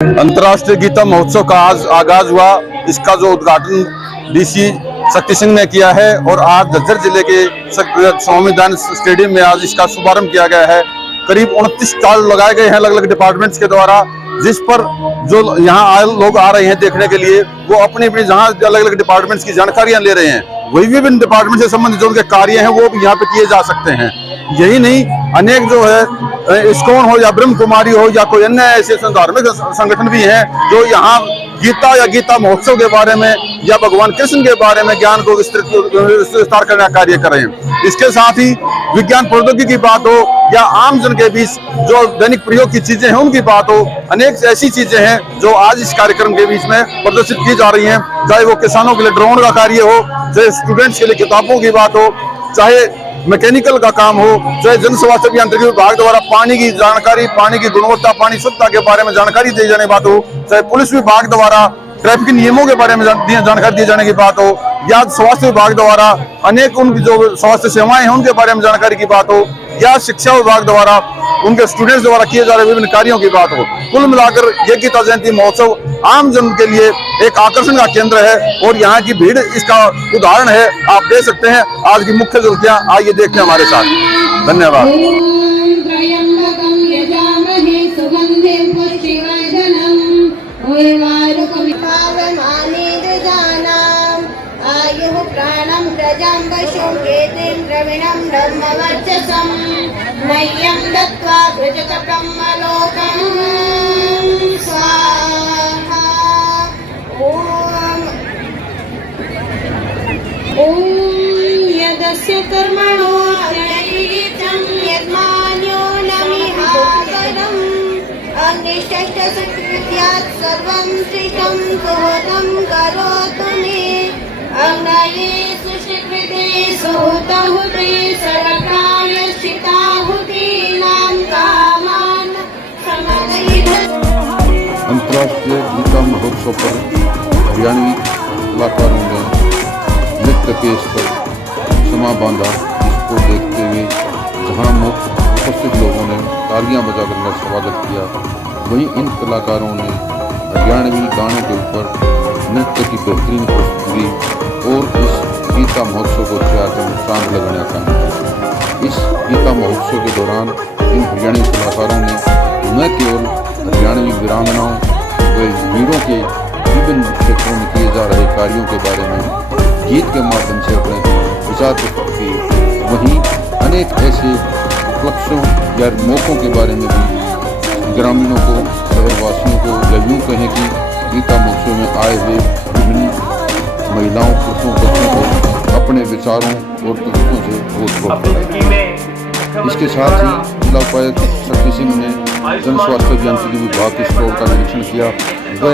अंतर्राष्ट्रीय गीता महोत्सव का आज आगाज हुआ। इसका जो उद्घाटन डीसी शक्ति सिंह ने किया है और आज झज्जर जिले के स्वामी दयानंद स्टेडियम में आज इसका शुभारंभ किया गया है। करीब 29 स्टॉल लगाए गए हैं अलग अलग डिपार्टमेंट्स के द्वारा, जिस पर जो यहाँ लोग आ रहे हैं देखने के लिए वो अपनी अपनी जहाँ अलग अलग डिपार्टमेंट्स की जानकारियां ले रहे हैं। वही विभिन्न डिपार्टमेंट से संबंधित जो उनके कार्य हैं वो भी यहाँ पे किए जा सकते हैं। यही नहीं, अनेक जो है इस्कॉन हो या ब्रह्म कुमारी हो या कोई अन्य ऐसे धार्मिक संगठन भी हैं जो यहाँ गीता या गीता महोत्सव के बारे में या भगवान कृष्ण के बारे में ज्ञान को विस्तार करने का कार्य कर रहे हैं। इसके साथ ही विज्ञान प्रौद्योगिकी की बात हो या आम जन के बीच जो दैनिक प्रयोग की चीजें हैं उनकी बात हो, अनेक ऐसी चीजें हैं जो आज इस कार्यक्रम के बीच में प्रदर्शित की जा रही हैं। चाहे वो किसानों के लिए ड्रोन का कार्य हो, चाहे स्टूडेंट्स के लिए किताबों की बात हो, चाहे मैकेनिकल का काम हो, चाहे जन स्वास्थ्य अभियांत्रिकी विभाग द्वारा पानी की जानकारी, पानी की गुणवत्ता, पानी शुद्धता के बारे में जानकारी दी जाने की बात हो, चाहे पुलिस विभाग द्वारा ट्रैफिक नियमों के बारे में जानकारी दिए जाने की बात हो, या स्वास्थ्य विभाग द्वारा अनेक उनकी जो स्वास्थ्य सेवाएं हैं उनके बारे में जानकारी की बात हो, या शिक्षा विभाग द्वारा उनके स्टूडेंट्स द्वारा किए जा रहे विभिन्न कार्यों की बात हो। कुल मिलाकर ये गीता जयंती महोत्सव आम जन के लिए एक आकर्षण का केंद्र है और यहाँ की भीड़ इसका उदाहरण है। आप देख सकते हैं आज की मुख्य झलकियां, आइए देखते हैं हमारे साथ। धन्यवाद। मह्यं दत्त्वा भजत ब्रह्मलोकं स्वाहा। ॐ यदस्य कर्मणो अव्ययीतं यद्मान्यो न मिहागरम् अग्निष्टसंकृत्यात् सर्वं सृष्टं सुहृतं करोतु मे अग्नये सुष्कृते सुहृतहुते सर्वकाय अंतर्राष्ट्रीय गीता महोत्सव पर हरियाणवी कलाकारों ने नृत्य पेश कर समा बांधा, जिसको देखते हुए जहां उपस्थित लोगों ने तालियां बजाकर इनका स्वागत किया, वहीं इन कलाकारों ने हरियाणवी गानों के ऊपर नृत्य की बेहतरीन प्रस्तुति दी और इस गीता महोत्सव को चांद लगाने का काम किया। इस गीता महोत्सव के दौरान इन हरियाणवी कलाकारों ने न केवल हरियाणवी वीरांगनाओं व वीरों के विभिन्न क्षेत्रों में किए जा रहे कार्यों के बारे में गीत के माध्यम से अपने विचार प्रकट किए, वहीं अनेक ऐसे उपलक्ष्यों या मौक़ों के बारे में भी ग्रामीणों को, शहरवासियों को, या यूँ कहें कि गीता महोत्सव में आए हुए विभिन्न महिलाओं, पुरुषों, बच्चों को अपने विचारों और तरीकों से बोध। इसके साथ ही जिला उपायुक्त शक्ति सिंह ने जन स्वास्थ्य अभियांत्रिकी विभाग के स्टॉल का निरीक्षण किया व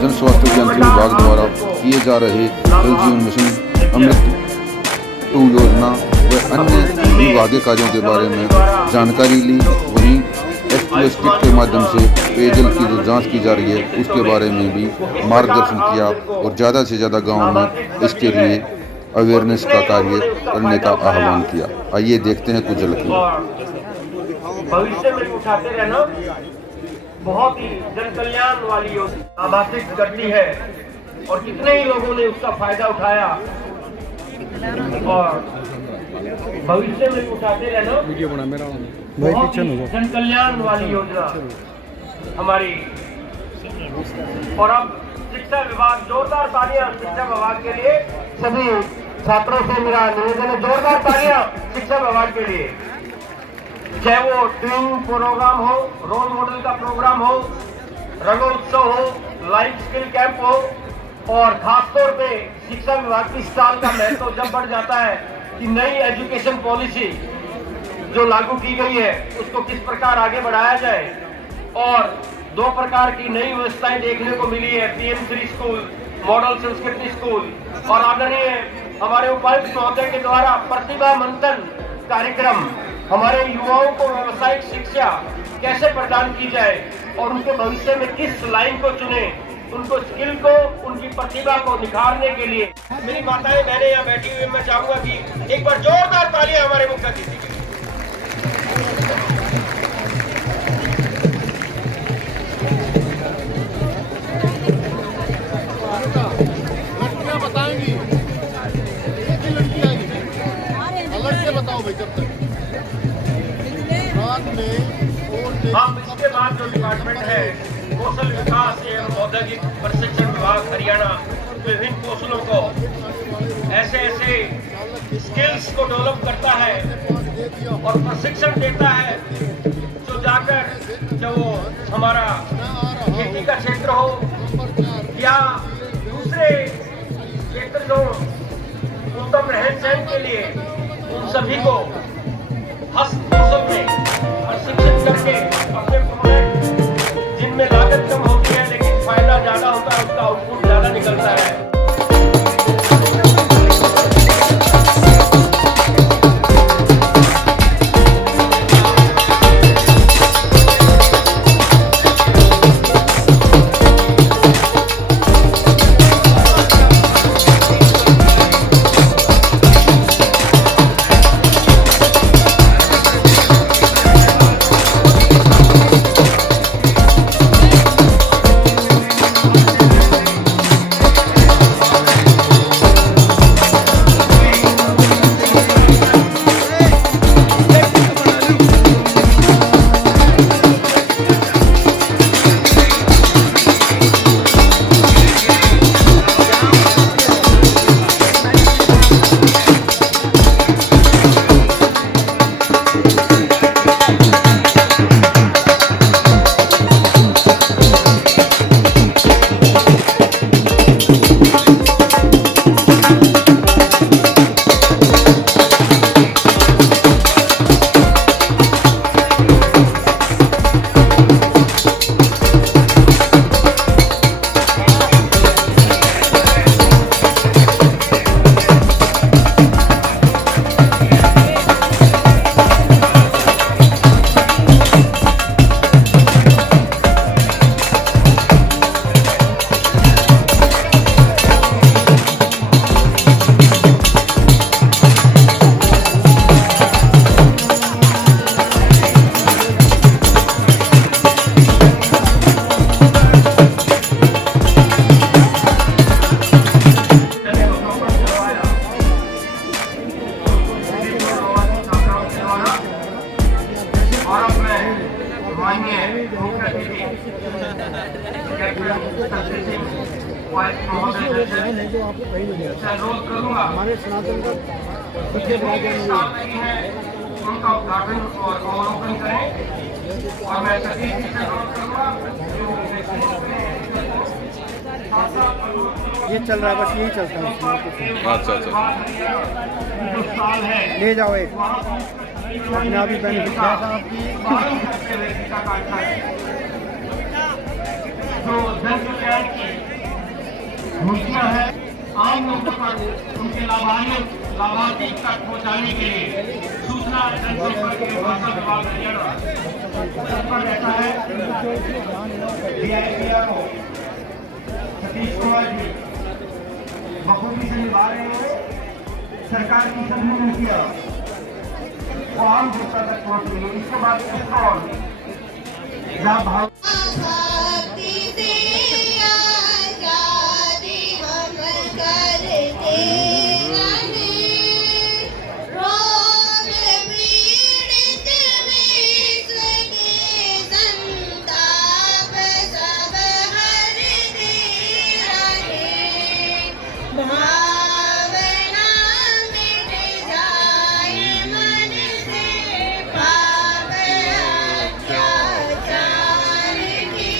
जन स्वास्थ्य अभियांत्रिकी विभाग द्वारा किए जा रहे जल जीवन मिशन, अमृत 2 योजना व अन्य विभागीय कार्यों के बारे में जानकारी ली। वहीं SQS किट के माध्यम से पेयजल की जो जांच की जा रही है उसके बारे में भी मार्गदर्शन किया और ज़्यादा से ज़्यादा गाँव में इसके लिए अवेयरनेस का कार्य करने का आह्वान किया। आइए देखते हैं कुछ झलकियां। भविष्य में उठाते रहना बहुत ही जन कल्याण वाली योजना आभासित करती है और कितने ही लोगों ने उसका फायदा उठाया और भविष्य में उठाते रहना बहुत ही जन कल्याण वाली योजना हमारी। और अब शिक्षा विभाग, जोरदार तालियां शिक्षा विभाग के लिए। सभी छात्रों से मेरा निवेदन है, जोरदार तालियां शिक्षा विभाग के लिए। चाहे वो ट्रेनिंग प्रोग्राम हो, रोल मॉडल का प्रोग्राम हो, रंगोत्सव हो, लाइफ स्किल कैंप हो, और खासतौर पे शिक्षा विभाग की स्टॉल का महत्व जब बढ़ जाता है कि नई एजुकेशन पॉलिसी जो लागू की गई है उसको किस प्रकार आगे बढ़ाया जाए। और 2 प्रकार की नई व्यवस्थाएं देखने को मिली है, PM श्री स्कूल, मॉडल संस्कृति स्कूल, और आदरणीय हमारे उपायुक्त महोदय के द्वारा प्रतिभा मंथन कार्यक्रम, हमारे युवाओं को व्यावसायिक शिक्षा कैसे प्रदान की जाए और उनके भविष्य में किस लाइन को चुने, उनको स्किल को, उनकी प्रतिभा को निखारने के लिए। मेरी माताएं बहनें यहाँ बैठी हुई, मैं चाहूंगा कि एक बार जोरदार तालियां हमारे मुख्य अतिथि के लिए। अब इसके बाद जो डिपार्टमेंट है कौशल विकास एवं औद्योगिक प्रशिक्षण विभाग हरियाणा विभिन्न कौशलों को ऐसे स्किल्स को डेवलप करता है और प्रशिक्षण देता है, जो जाकर जो हमारा खेती का क्षेत्र हो या दूसरे क्षेत्र जो उत्तम रहन सहन के लिए उन सभी को हस्त कौशल में प्रशिक्षित करके अपने प्रोडक्ट जिनमें लागत कम होती है लेकिन फायदा ज्यादा होता है, उसका आउटपुट ज्यादा निकलता है। अनुरोध करूंगा हमारे सनातन का उनका उद्घाटन और अवलोकन करें और मैं सभी से अनुरोध करूंगा ये चल रहा है, बस यही चलता है। अच्छा अच्छा जो साल है ले जाओ एक अपने आप ही बेनिफिट है। जो जन कल्याण की नीतियां हैं आम लोगों तक उनके लाभार्थी तक पहुंचाने के लिए सूचना जनसंपर्क विभाग हरियाणा तत्पर रहता है। DIPRO सतीश कुमार जी बखूबी से निभा रहे हैं। सरकार की सभी नीतियां वो आम जनता तक पहुंच रही है। इसके बाद स्टॉल जहाँ भाव भक्ति से आजादी हम करते रोग पीड़ित विश्व के संताप सब हरते रहे। भावना मिट जाए मन से पाप अत्याचार की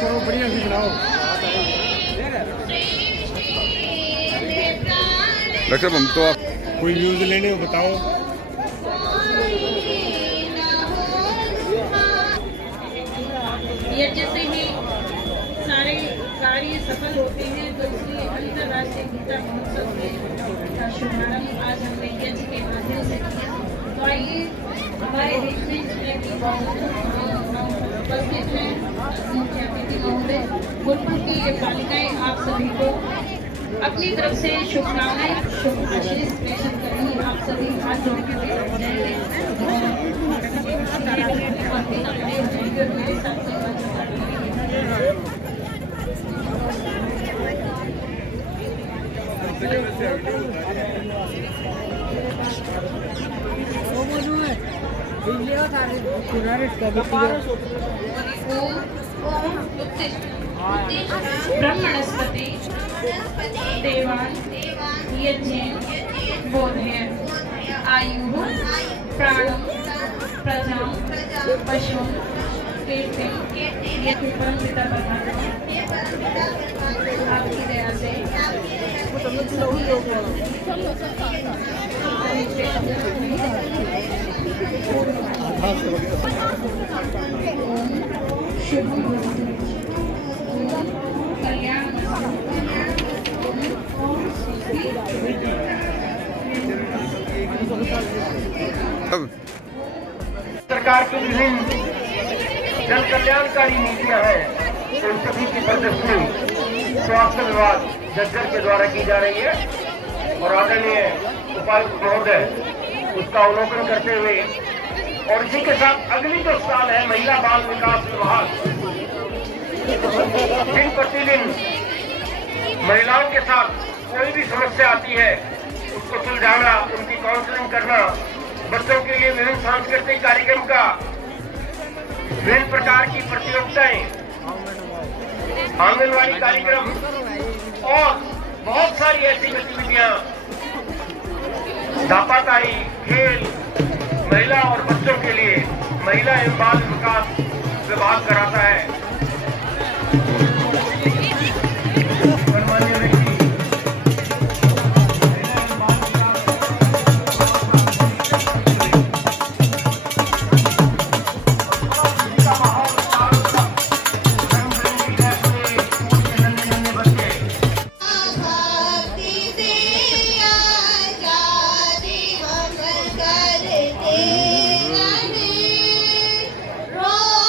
करो बढ़िया सी बनाओ। डॉक्टर साहब हम तो आप कोई न्यूज़ लेने हो बताओ। ये जैसे ही सारे कार्य सफल होते हैं तो इसलिए अंतर्राष्ट्रीय गीता महोत्सव का शुभारंभ आज हमने यज्ञ के माध्यम से किया। तो आइए हमारे देश में जितने भी उपस्थित हैं मुख्य अतिथि महोदय, गुरुकुल की ये बालिकाएं आप सभी को अपनी तरफ से शुभकामनाएं शुभ आशीष प्रेषित करेंगी। आप सभी हाथ जोड़ के बैठ जाएंगे और मेरे साथ ब्रह्मणस्पति देवान यज्ञेन बोधयन् आयुः प्राणं प्रजां पशुं कीर्तिं यदि परम पिता परमात्मा आपकी दया से सरकार की विभिन्न जन कल्याणकारी नीतियां हैं, उन सभी की प्रदर्शनी स्वास्थ्य विभाग झज्जर के द्वारा की जा रही है और आदरणीय उपायुक्त महोदय उसका अवलोकन करते हुए और इसी के साथ अगली जो साल है महिला बाल विकास विभाग दिन प्रतिदिन महिलाओं के साथ कोई भी समस्या आती है उसको सुलझाना, उनकी काउंसलिंग करना, बच्चों के लिए विभिन्न सांस्कृतिक कार्यक्रम का विभिन्न प्रकार की प्रतियोगिताएं, आंगनवाड़ी कार्यक्रम और बहुत सारी ऐसी गतिविधियां, धापाताई, खेल, महिला और बच्चों के लिए महिला एवं बाल विकास विभाग कराता है। रोग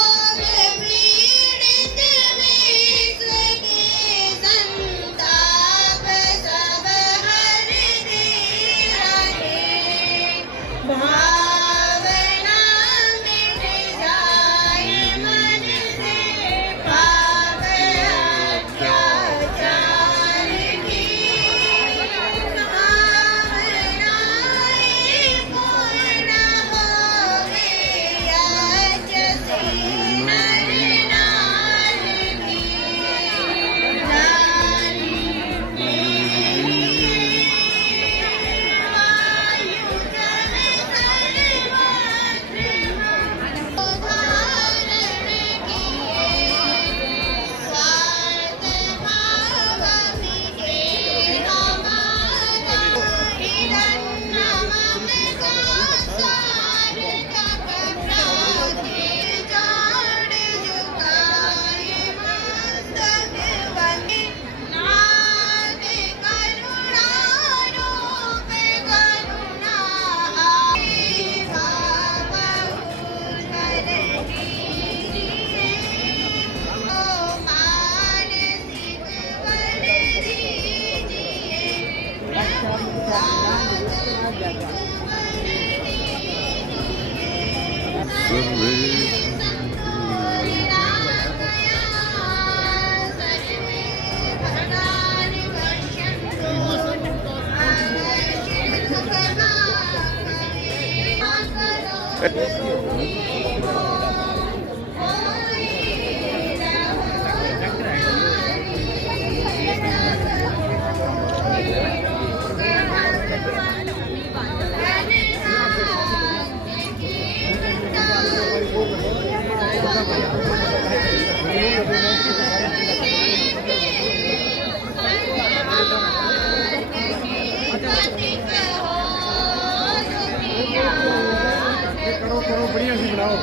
करो बढ़िया सी बनाओ।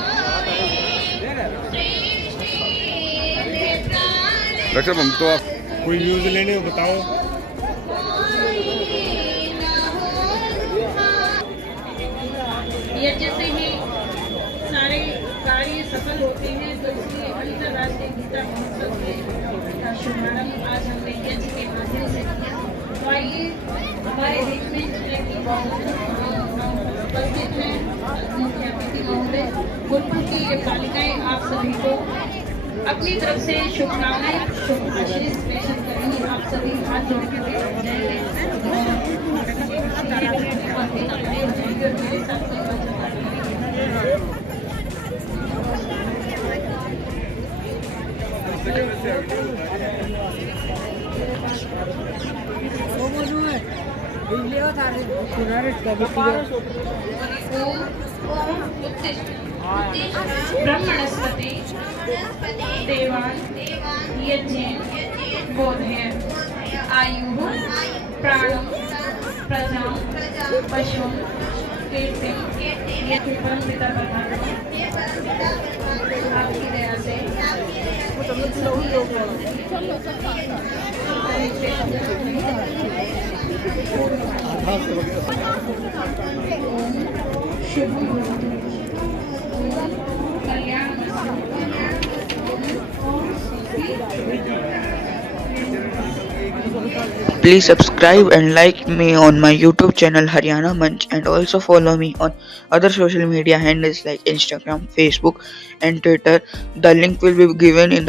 डॉक्टर साहब हम तो आप कोई व्यूज लेने हो बताओ। यज्ञ से ही सारे कार्य सफल होते हैं, तो इसलिए अंतर्राष्ट्रीय गीता महोत्सव का शुभारंभ आज हमने यज्ञ के माध्यम से किया। तो आइए हमारे देश में जितने भी उपस्थित हैं मुख्य अतिथि महोदय, गुरुकुल की ये बालिकाएं आप सभी को अपनी तरफ से शुभकामनाएं शुभ आशीष प्रेषित करेंगी। आप सभी हाथ जोड़ के मेरे साथ ब्रह्मणस्पति देवान् यज्ञेन बोधयन् आयुः प्राणं प्रजां पशुं कीर्तिं यज्ञं पिता आपकी दया से Please subscribe and like me on my YouTube channel Haryana Manch, and also follow me on other social media handles like Instagram, Facebook and Twitter. The link will be given in the